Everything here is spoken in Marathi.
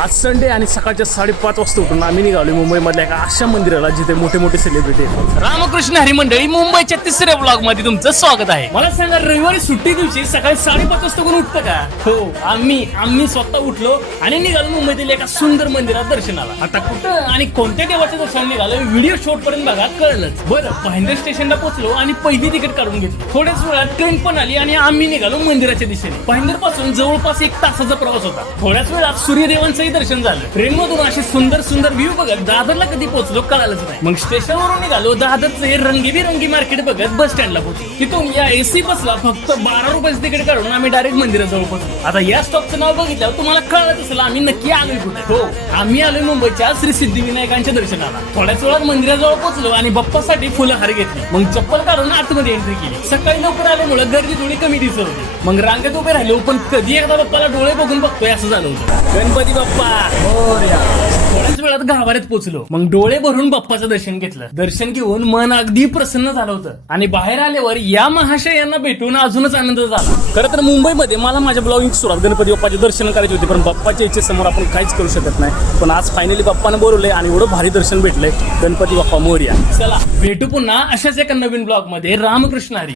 आज संडे आणि सकाळच्या 5:30 वाजता उठून आम्ही निघालो मुंबईमधल्या एका अशा मंदिराला जिथे मोठे मोठे सेलिब्रिटी आहेत. रामकृष्ण हरी मंडळी मुंबईच्या तिसऱ्या ब्लॉग मध्ये तुमचं स्वागत आहे. मला सांगा, रविवारी सुट्टी दिवशी सकाळी 5:30 वाजता कोण उठतं का? हो, आम्ही स्वतः उठलो आणि निघालो मुंबईतील एका सुंदर मंदिरात दर्शनाला. आता कुठं आणि कोणत्या देवाच्या दर्शनाला निघालो व्हिडिओ शॉट पर्यंत बघा, कळलंच. बरं, भाईंदर स्टेशनला पोहोचलो आणि पहिली तिकीट काढून घेतली. थोड्याच वेळात ट्रेन पण आली आणि आम्ही निघालो मंदिराच्या दिशेने. भाईंदर पासून जवळपास 1 तासाचा प्रवास होता. थोड्याच वेळात सूर्यदेवांचंही दर्शन झालं. ट्रेन मधून असे सुंदर सुंदर व्ह्यू बघत दादरला कधी पोहोचलो कळालंच नाही. मग स्टेशनवरून निघालो दादरचं हे रंगीबिरंगी मार्केट बघत बस स्टँडला पोहोचलो. तिथून या एसी बसला फक्त 12 रुपयाचं तिकीट काढून आम्ही डायरेक्ट मंदिराजवळ पोहोचलो. आता या स्टॉपचं नाव बघितल्यावर तुम्हाला कळत असेल आम्ही नक्की आलोय कुठे. हो, आम्ही आलोय मुंबईच्या श्री सिद्धिविनायकांच्या दर्शनाला. थोड्याच वेळात मंदिराजवळ पोहोचलो आणि बाप्पासाठी फुलहार घेतली. मग चप्पल काढून आतमध्ये एंट्री केली. सकाळी लवकर आल्यामुळे गर्दी थोडी कमी दिसत होती. मग रांगेत उभे राहिलो, पण कधी एकदा बाप्पाला डोळे बघून बघतोय असं झालं होतं. गणपती बाप्पा थोड्याच वेळात गाभाऱ्यात पोहोचलो. मग डोळे भरून बाप्पाचं दर्शन घेतलं. दर्शन घेऊन मन अगदी प्रसन्न झालं होतं आणि बाहेर आल्यावर या महाशयांना भेटून अजूनच आनंद झाला. खरं तर मुंबईमध्ये मला माझ्या ब्लॉगिंग सुरुवात गणपती बाप्पाचे दर्शन करायची होती, पण बाप्पाच्या इच्छेसमोर आपण काहीच करू शकत नाही. पण आज फायनली बाप्पानं बोलवले आणि एवढं भारी दर्शन भेटलंय. गणपती बाप्पा मोरया. चला भेटू पुन्हा अशाच एका नवीन ब्लॉग मध्ये. रामकृष्ण हरी.